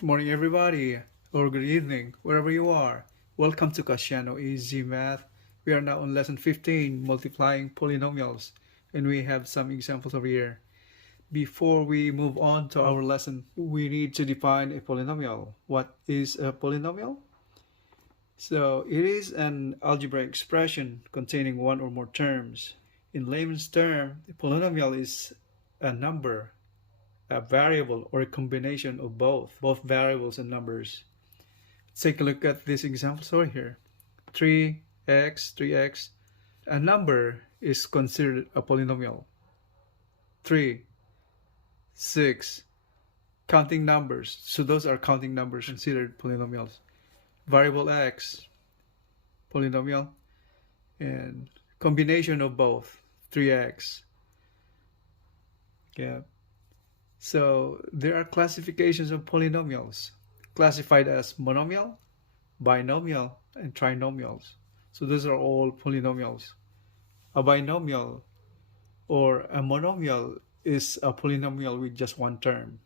Good morning, everybody, or good evening, wherever you are. Welcome to Kasyanno EZMath. We are now on lesson 15, multiplying polynomials, and we have some examples over here. Before we move on to our lesson, we need to define a polynomial. What is a polynomial? So, it is an algebraic expression containing one or more terms. In layman's term, a polynomial is a number, a variable, or a combination of both variables and numbers. Let's take a look at this example over here. 3x. A number is considered a polynomial. 3, 6. Counting numbers. So those are counting numbers considered polynomials. Variable x, polynomial. And combination of both, 3x. Yeah. So there are classifications of polynomials classified as monomial, binomial, and trinomials. So those are all polynomials. A binomial or a monomial is a polynomial with just one term.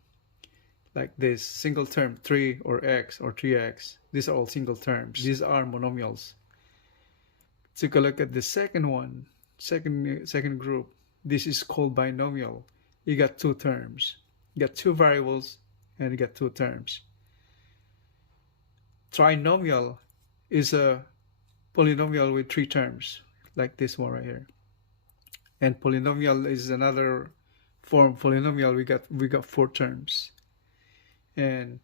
Like this single term 3 or x or 3x. These are all single terms. These are monomials. Take a look at the second one, second group. This is called binomial. You got two terms. You got two variables and you got two terms. Trinomial is a polynomial with three terms, like this one right here. And polynomial is another form of polynomial. We got four terms. And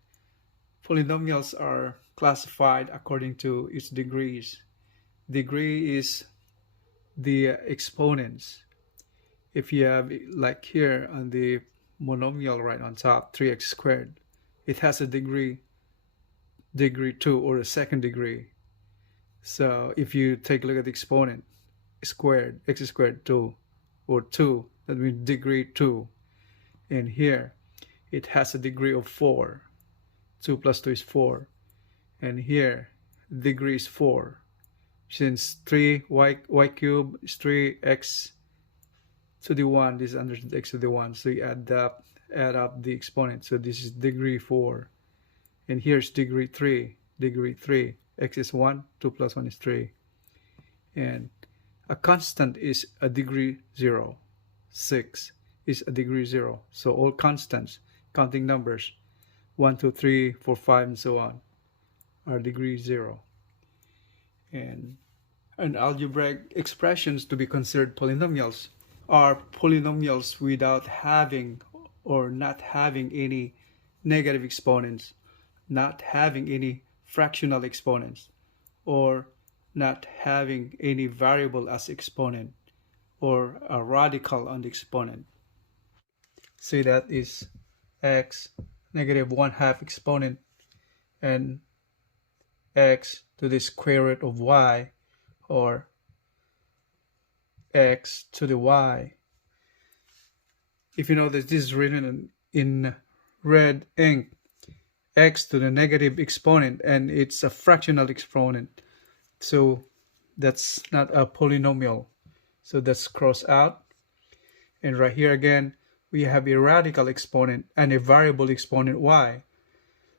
polynomials are classified according to its degrees. Degree is the exponents. If you have, like here on the monomial right on top, 3x squared, it has a degree 2 or a second degree. So if you take a look at the exponent, squared, x squared 2 or 2, that means degree 2. And here it has a degree of 4. 2 plus 2 is 4. And here degree is 4. Since 3y cubed is 3x to the 1, this is under x to the 1. So you add up the exponent. So this is degree 4. And here's degree 3. X is 1, 2 plus 1 is 3. And a constant is a degree 0. 6 is a degree 0. So all constants, counting numbers, 1, 2, 3, 4, 5, and so on, are degree 0. And algebraic expressions to be considered polynomials are polynomials without having or not having any negative exponents, not having any fractional exponents, or not having any variable as exponent, or a radical on the exponent. Say that is x negative 1/2 exponent and x to the square root of y, or x to the y. If you notice, this is written in red ink, x to the negative exponent, and it's a fractional exponent. So that's not a polynomial. So that's crossed out. And right here again, we have a radical exponent and a variable exponent y.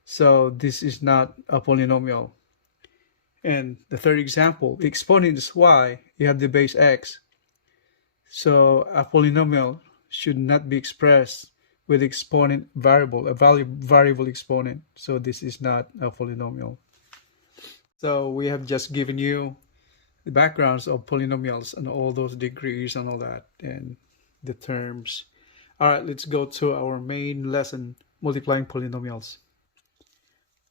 So this is not a polynomial. And the third example, the exponent is y, you have the base x. So a polynomial should not be expressed with exponent variable, a variable exponent. So this is not a polynomial. So we have just given you the backgrounds of polynomials and all those degrees and all that, and the terms. All right, let's go to our main lesson, multiplying polynomials.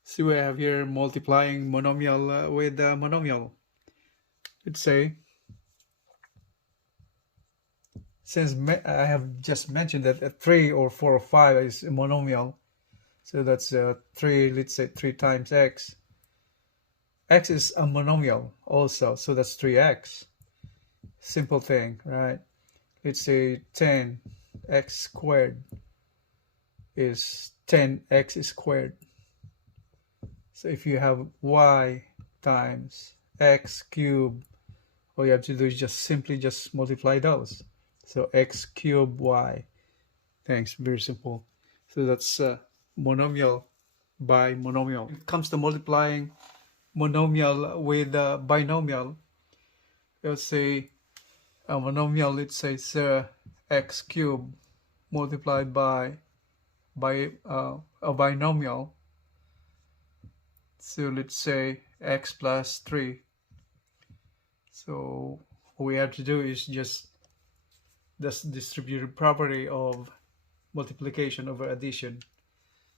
So we have here multiplying monomial with monomial. Let's say, since I have just mentioned that a 3 or 4 or 5 is a monomial, so that's 3, let's say 3 times x. X is a monomial also, so that's 3x. Simple thing, right? Let's say 10x squared is 10x squared. So if you have y times x cubed, all you have to do is simply multiply those. So x cubed y. Thanks, very simple. So that's monomial by monomial. When it comes to multiplying monomial with binomial, let's say a monomial, let's say it's x cubed multiplied by a binomial. So let's say x plus 3. So what we have to do is just this distributive property of multiplication over addition.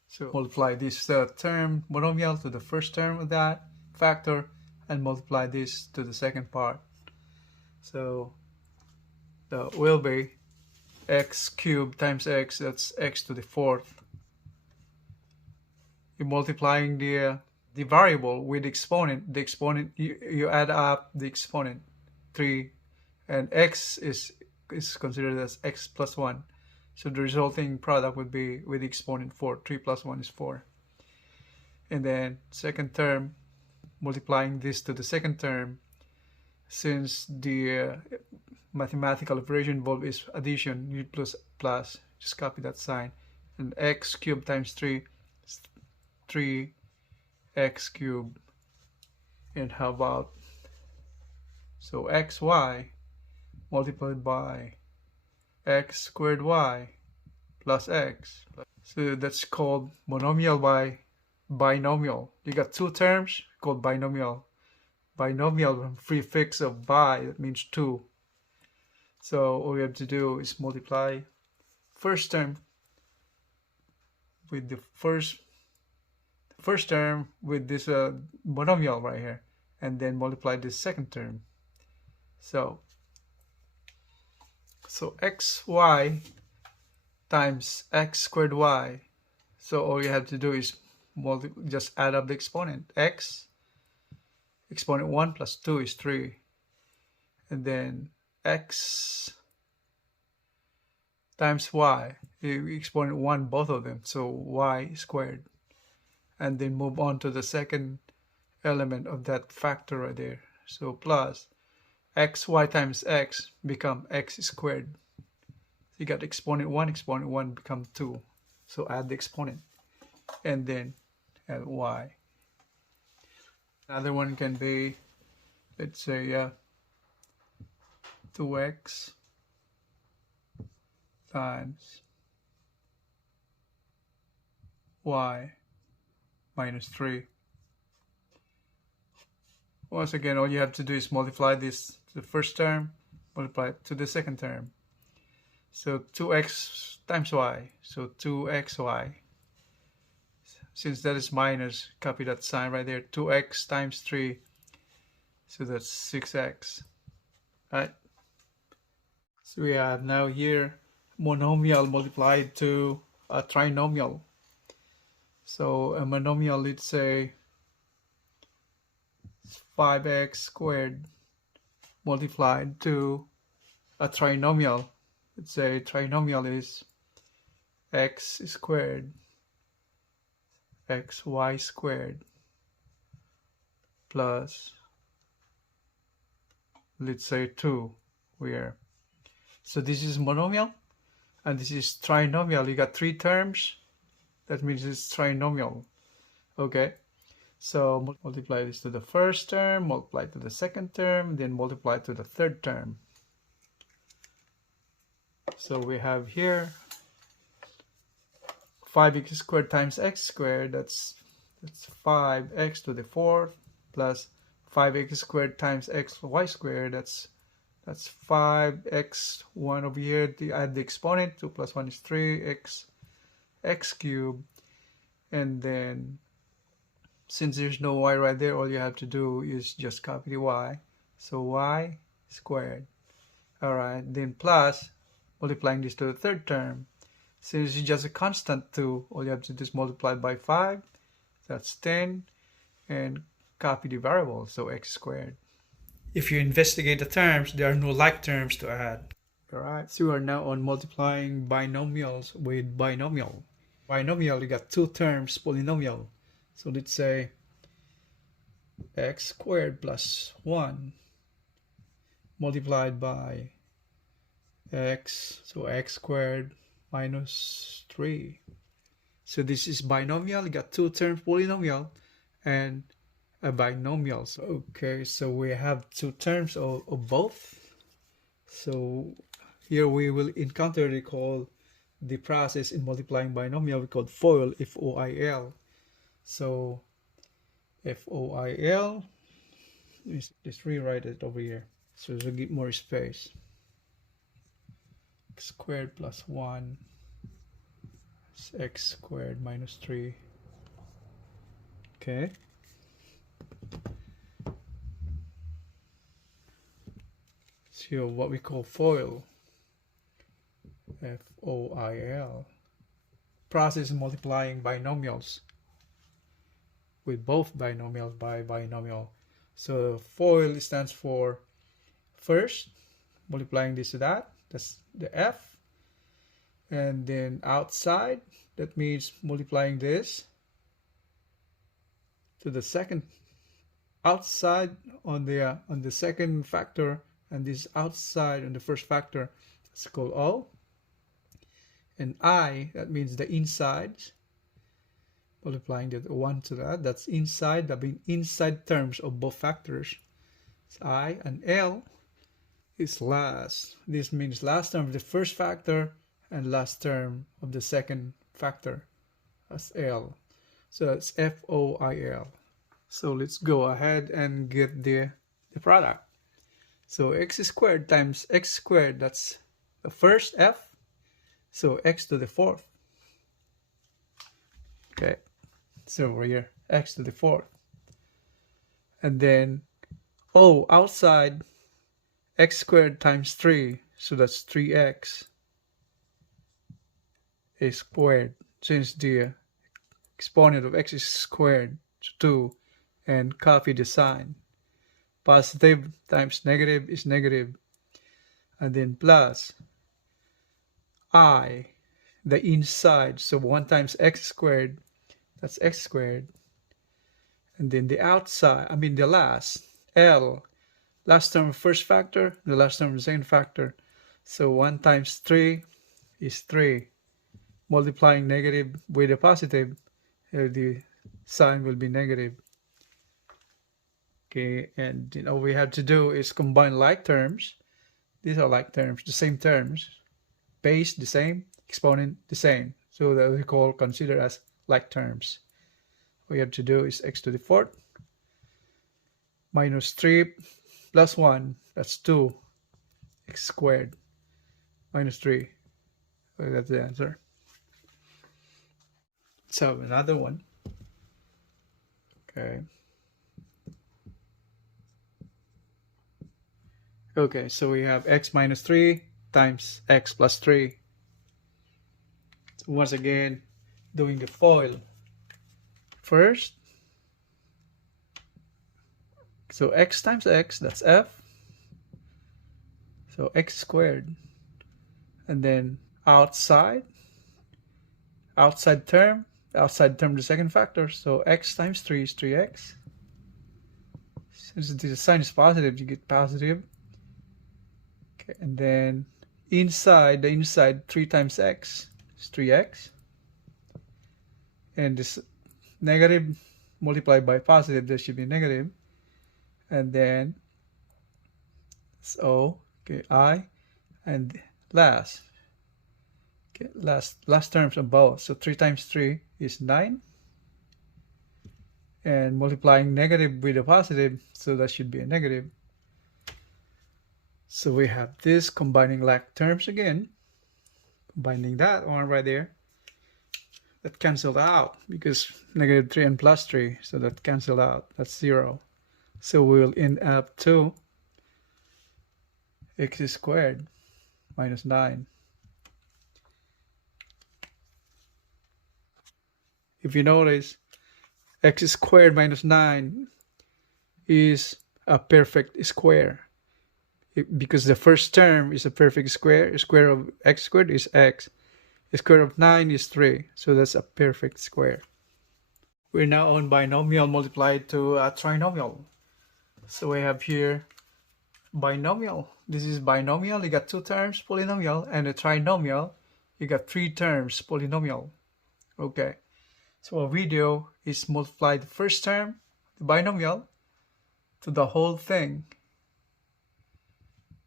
So multiply this term monomial to the first term of that factor and multiply this to the second part. So that will be x cubed times x, that's x to the fourth. You're multiplying the variable with the exponent. The exponent, you add up the exponent 3, and x is considered as x plus 1. So the resulting product would be with the exponent 4. 3 plus 1 is 4. And then second term, multiplying this to the second term, since the mathematical operation involved is addition, you plus, just copy that sign. And x cubed times 3 is 3x cubed. And how about, so xy multiplied by x squared y plus x. So that's called monomial by binomial. You got two terms called binomial. Binomial prefix of bi, that means 2. So all we have to do is multiply first term with the first term with this monomial right here, and then multiply this second term. So xy times x squared y. So all you have to do is just add up the exponent. X, exponent 1 plus 2 is 3. And then x times y, exponent 1, both of them. So y squared. And then move on to the second element of that factor right there. So plus xy times x become x squared. You got exponent 1 become 2. So add the exponent and then add y. Another one can be, let's say 2x times y minus 3. Once again, all you have to do is multiply this to the first term, multiply it to the second term. So 2x times y, so 2xy. Since that is minus, copy that sign right there. 2x times 3, so that's 6x. Right? So we have now here monomial multiplied to a trinomial. So a monomial, let's say 5x squared multiplied to a trinomial. Let's say trinomial is x squared xy squared plus, let's say 2 here. So this is monomial and this is trinomial. You got 3 terms. That means it's trinomial. Okay. So multiply this to the first term, multiply to the second term, then multiply to the third term. So we have here 5x squared times x squared, that's 5x to the fourth, plus 5x squared times xy squared, that's 5x1 over here. Add the exponent, 2 plus 1 is 3x cubed. And then since there's no y right there, all you have to do is just copy the y. So y squared. Alright, then plus multiplying this to the third term. Since it's just a constant 2, all you have to do is multiply by 5. That's 10. And copy the variable, so x squared. If you investigate the terms, there are no like terms to add. Alright, so we are now on multiplying binomials with binomial. Binomial, you got 2 terms, polynomial. So let's say x squared plus 1 multiplied by x, so x squared minus 3 So this is binomial, you got two terms, polynomial and a binomial. So, okay, so we have two terms of both. So here we will encounter the process in multiplying binomial we call FOIL, F-O-I-L. So F-O-I-L, just rewrite it over here so to get more space. X squared plus 1 is x squared minus 3. Okay. So what we call FOIL, F-O-I-L, process multiplying binomials with both binomials by binomial. So FOIL stands for first, multiplying this to that, that's the F. And then outside, that means multiplying this to the second, outside on the second factor, and this outside on the first factor. It's called O. And I, that means the inside, multiplying the 1 to that, that's inside, that being inside terms of both factors. It's I, and L is last. This means last term of the first factor and last term of the second factor. That's L. So it's F-O-I-L. So let's go ahead and get the product. So x squared times x squared, that's the first F. So x to the fourth. Okay. So over here, x to the fourth. And then O outside, x squared times 3. So that's 3x a squared. Change the exponent of x is squared to 2 and copy the sign. Positive times negative is negative. And then plus I, the inside. So 1 times x squared, that's x squared. And then the outside, the last, L, last term of first factor, the last term of the second factor. So 1 times 3 is 3. Multiplying negative with a positive, the sign will be negative. Okay, and all we have to do is combine like terms. These are like terms, the same terms. Base the same, exponent the same. So that we consider as like terms. All we have to do is x to the fourth minus 3 plus 1, that's 2, x squared minus 3. So that's the answer. So another one. Okay. Okay, so we have x minus 3 times x plus 3. So once again, doing the FOIL. First, so x times x, that's f. So x squared. And then outside term, the second factor. So x times 3 is 3x. Since the sign is positive, you get positive. Okay, and then the inside 3 times x is 3x. And this negative multiplied by positive, there should be negative. And then it's O, okay, I, and last. Okay, last terms of both. So 3 times 3 is 9. And multiplying negative with a positive, so that should be a negative. So we have this combining like terms again. Combining that one right there. That canceled out because negative 3 and plus 3. So that canceled out. That's 0. So we'll end up to x squared minus 9. If you notice, x squared minus 9 is a perfect square. Because the first term is a perfect square. The square of x squared is x. The square of 9 is 3. So that's a perfect square. We're now on binomial multiplied to a trinomial. So we have here binomial. This is binomial. You got 2 terms, polynomial. And a trinomial, you got 3 terms, polynomial. Okay, so our video is multiply the first term, the binomial, to the whole thing.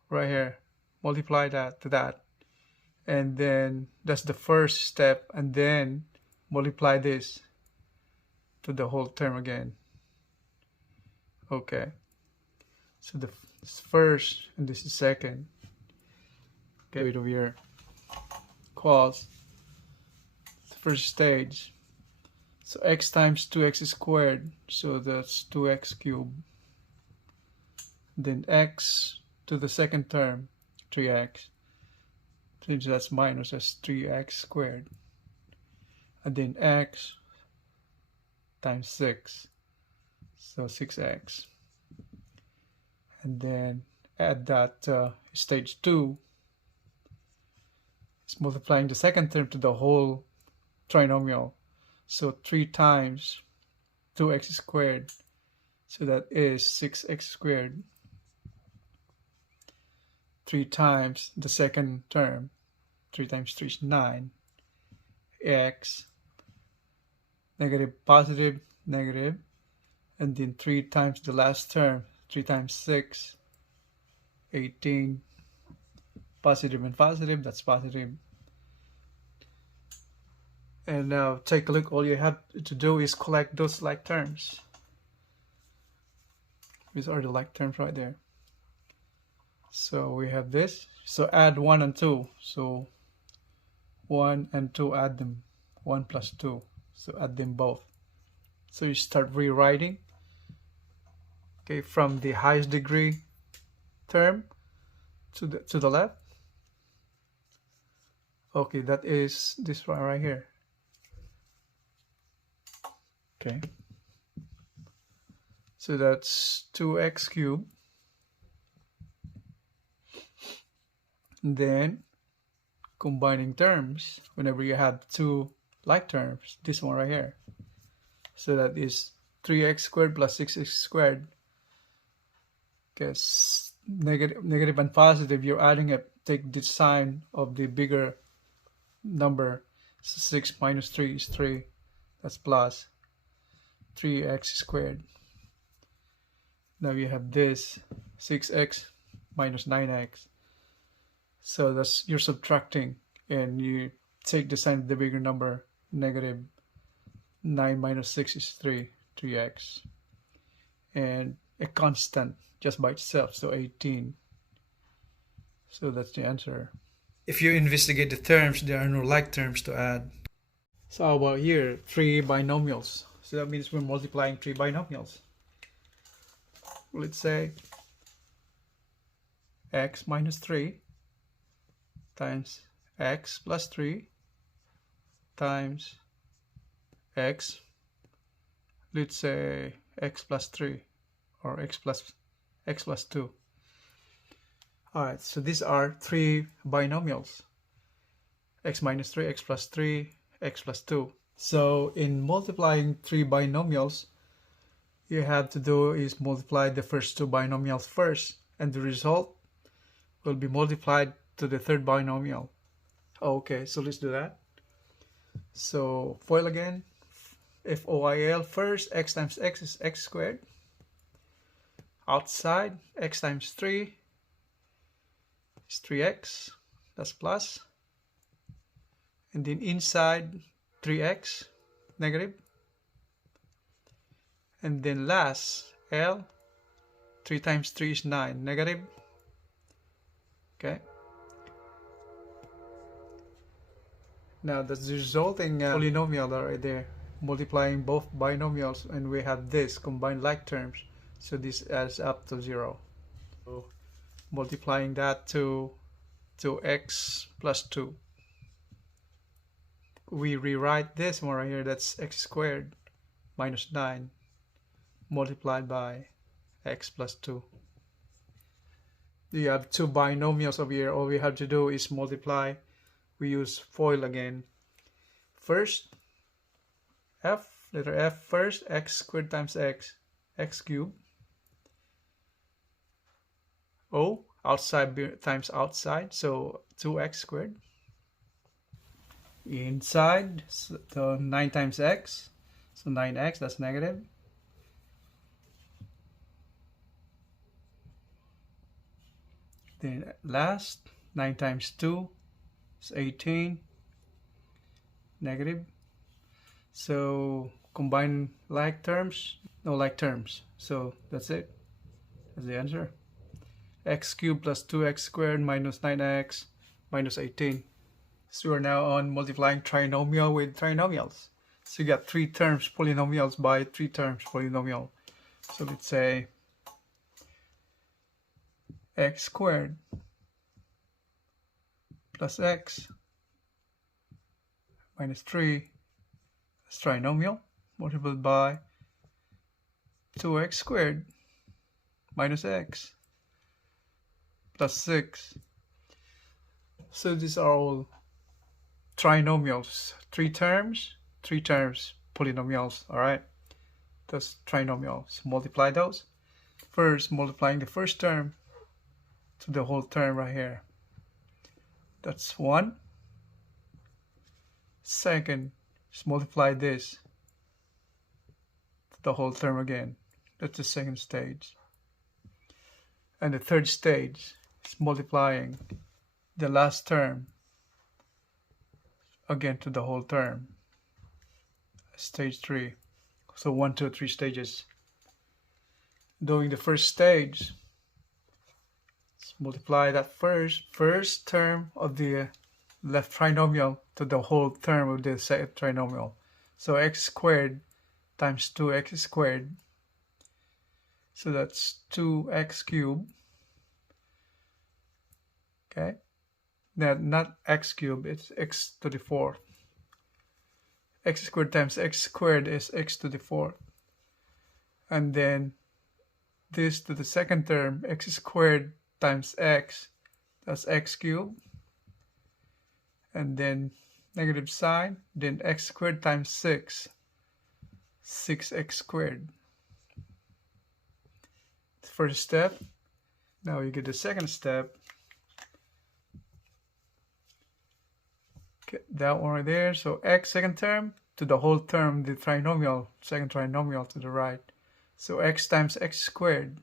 Right here, multiply that to that. And then that's the first step, and then multiply this to the whole term again. Okay, so this is first and this is second. Okay, wait over here. Equals the first stage. So x times 2x squared, so that's 2x cubed. Then x to the second term, 3x. Since that's minus, that's 3x squared. And then x times 6, so 6x. And then add that stage 2. It's multiplying the second term to the whole trinomial. So 3 times 2x squared, so that is 6x squared. 3 times the second term, 3 times 3 is 9, x, negative, positive, negative, and then 3 times the last term, 3 times 6, 18, positive and positive, that's positive. And now take a look, all you have to do is collect those like terms. These are the like terms right there. So we have this, so add 1 and 2, so 1 and 2, add them, 1 plus 2, so add them both. So you start rewriting, okay, from the highest degree term to the left. Okay, that is this one right here. Okay, so that's 2x cubed. Then combining terms, whenever you have two like terms, this one right here, so that is 3x squared plus 6x squared. Because negative and positive, you're adding it, take the sign of the bigger number. So 6 minus 3 is 3, that's plus 3x squared. Now you have this 6x minus 9x. So that's, you're subtracting, and you take the sign of the bigger number, negative 9 minus 6 is 3x. And a constant just by itself, so 18. So that's the answer. If you investigate the terms, there are no like terms to add. So how about here, 3 binomials. So that means we're multiplying 3 binomials. Let's say x minus 3 times x plus 3 times x, let's say x plus 3 or x plus 2. Alright, so these are 3 binomials. X minus 3, x plus 3, x plus 2. So in multiplying 3 binomials, you have to do is multiply the first 2 binomials first, and the result will be multiplied to the third binomial. Okay, so let's do that. So FOIL again. FOIL first, x times x is x squared. Outside, x times 3 is 3x, that's plus. And then inside, 3x, negative. And then last, L, 3 times 3 is 9, negative. Okay. Now that's the resulting polynomial right there, multiplying both binomials, and we have this combined like terms, so this adds up to 0. So multiplying that to x plus 2, we rewrite this one right here, that's x squared minus 9 multiplied by x plus 2. You have 2 binomials over here, all we have to do is multiply. We use FOIL again. First, letter F first, x squared times x cubed. O, outside times outside, so 2x squared. inside, so 9 times x, so 9x, that's negative. Then last, 9 times 2 is 18, negative. So combine like terms, no like terms, so that's it, that's the answer. X cubed plus 2x squared minus 9x minus 18. So we're now on multiplying trinomial with trinomials. So you got 3 terms polynomials by 3 terms polynomial. So let's say x squared plus x minus 3 is trinomial, multiplied by 2x squared minus x plus 6. So these are all trinomials, 3 terms polynomials. All right, that's trinomials. Multiply those. First, multiplying the first term to the whole term right here, that's 1. Second, just multiply this to the whole term again, that's the second stage. And the third stage is multiplying the last term again to the whole term, stage 3. So 1, 2, 3 stages. Doing the first stage, let's multiply that first term of the left trinomial to the whole term of the second trinomial. So x squared times 2x squared, so that's 2x cubed. Okay, now not x cubed, it's x to the 4th. X squared times x squared is x to the 4th. And then this to the second term, x squared times x, that's x cubed. And then negative sign, then x squared times 6, 6x squared. First step. Now you get the second step. Get that one right there. So x second term to the whole term, the trinomial, second trinomial to the right. So x times x squared,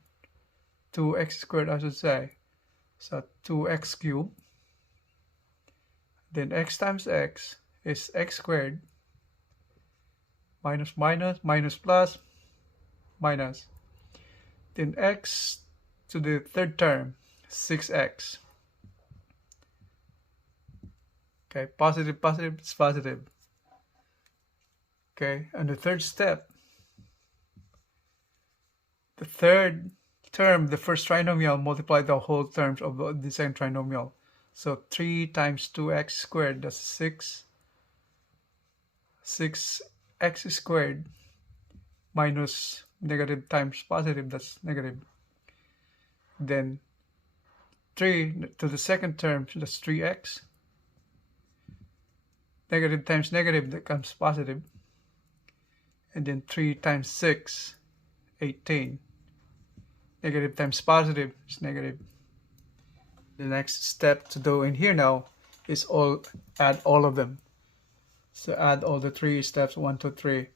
2x squared I should say. So 2x cubed. Then x times x is x squared, minus minus, minus plus, minus. Then x to the third term, 6x. Okay, positive, positive, it's positive. Okay, and the third step, the third term, the first trinomial, multiply the whole terms of the second trinomial. So 3 times 2x squared, that's 6. 6x squared minus negative times positive, that's negative. Then 3 to the second term, that's 3x. Negative times negative, that comes positive. And then 3 times 6, 18. Negative times positive is negative. The next step to do in here now is add all of them. So add all the 3 steps, 1, 2, 3,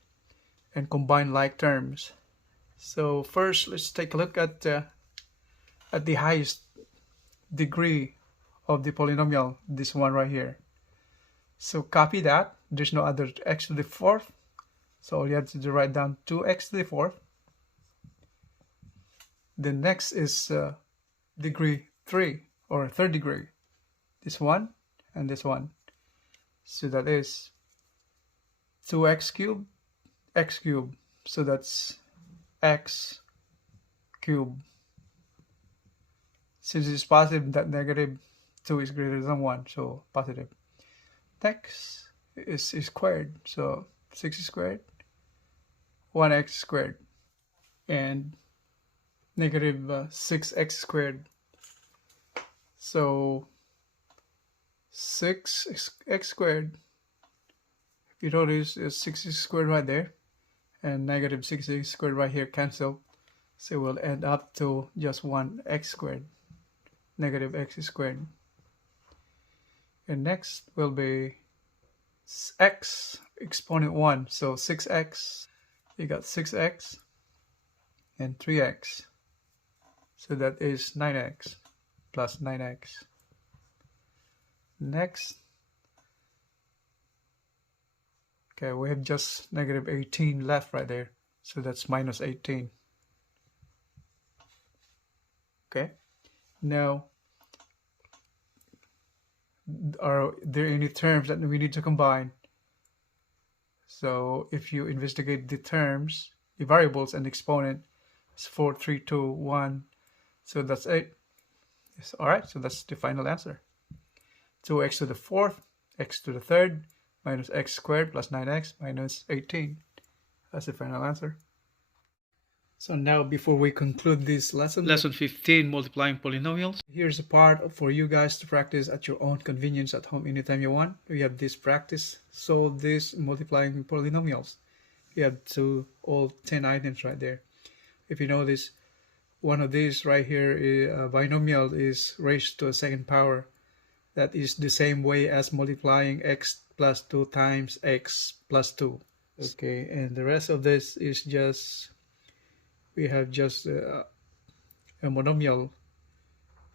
and combine like terms. So first, let's take a look at the highest degree of the polynomial, this one right here. So copy that. There's no other x to the 4th. So all you have to do, write down 2x to the 4th. The next is degree 3 or third degree. This one and this one. So that is 2x cubed, x cubed. So that's x cubed. Since it's positive, that negative 2 is greater than 1, so positive. Next is squared, so 6 squared, 1x squared, and negative 6x squared. So 6x squared, if you notice, is 6 squared right there, and negative 6x squared right here cancel. So we'll end up to just 1x squared, negative x squared. And next will be x exponent 1. So 6x, you got 6x and 3x. So that is 9x plus 9x. Next, okay, we have just negative 18 left right there. So that's minus 18. Okay, now are there any terms that we need to combine? So if you investigate the terms, the variables and the exponent, it's 4, 3, 2, 1. So that's 8. Yes, all right, so that's the final answer. 2x to the 4th, x to the 3rd, minus x squared plus 9x minus 18. That's the final answer. So now before we conclude this lesson, lesson 15, multiplying polynomials, here's a part for you guys to practice at your own convenience at home anytime you want. We have this practice, solve this multiplying polynomials. You have all 10 items right there. If you notice, one of these right here, binomial is raised to a second power. That is the same way as multiplying x plus 2 times x plus 2. Okay, and the rest of this is just, we have just a monomial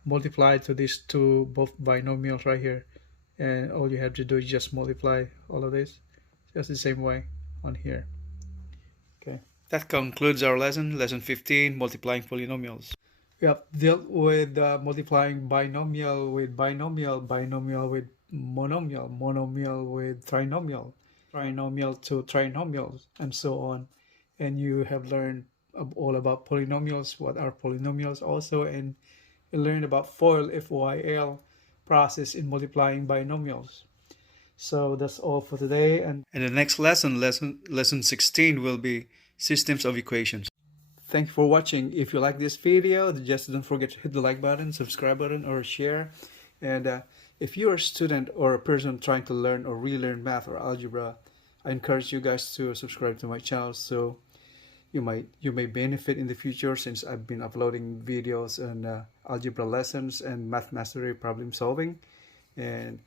multiplied to these two, both binomials right here. And all you have to do is just multiply all of this, just the same way on here. Okay. That concludes our lesson, lesson 15, multiplying polynomials. We have dealt with multiplying binomial with binomial, binomial with monomial, monomial with trinomial, trinomial to trinomials, and so on. And you have learned all about polynomials, what are polynomials also, and you learned about FOIL, FOIL process in multiplying binomials. So that's all for today. And the next lesson, lesson 16, will be systems of equations. Thank you for watching. If you like this video, just don't forget to hit the like button, subscribe button, or share. And if you're a student or a person trying to learn or relearn math or algebra, I encourage you guys to subscribe to my channel so you may benefit in the future, since I've been uploading videos on algebra lessons and math mastery problem solving. And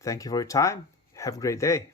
thank you for your time. Have a great day.